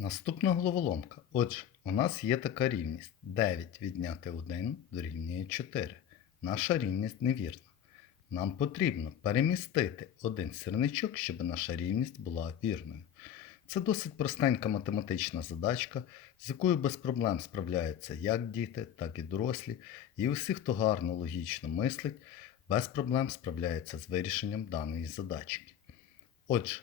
Наступна головоломка. Отже, у нас є така рівність. 9 відняти 1 дорівнює 4. Наша рівність невірна. Нам потрібно перемістити один сірничок, щоб наша рівність була вірною. Це досить простенька математична задачка, з якою без проблем справляються як діти, так і дорослі, і усі, хто гарно логічно мислить, без проблем справляється з вирішенням даної задачки. Отже,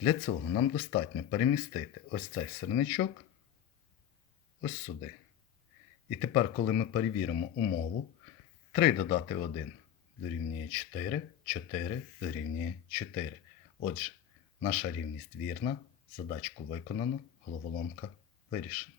Для цього нам достатньо перемістити ось цей сирничок ось сюди. І тепер, коли ми перевіримо умову, 3 додати 1 дорівнює 4, 4 дорівнює 4. Отже, наша рівність вірна, задачку виконано, головоломка вирішена.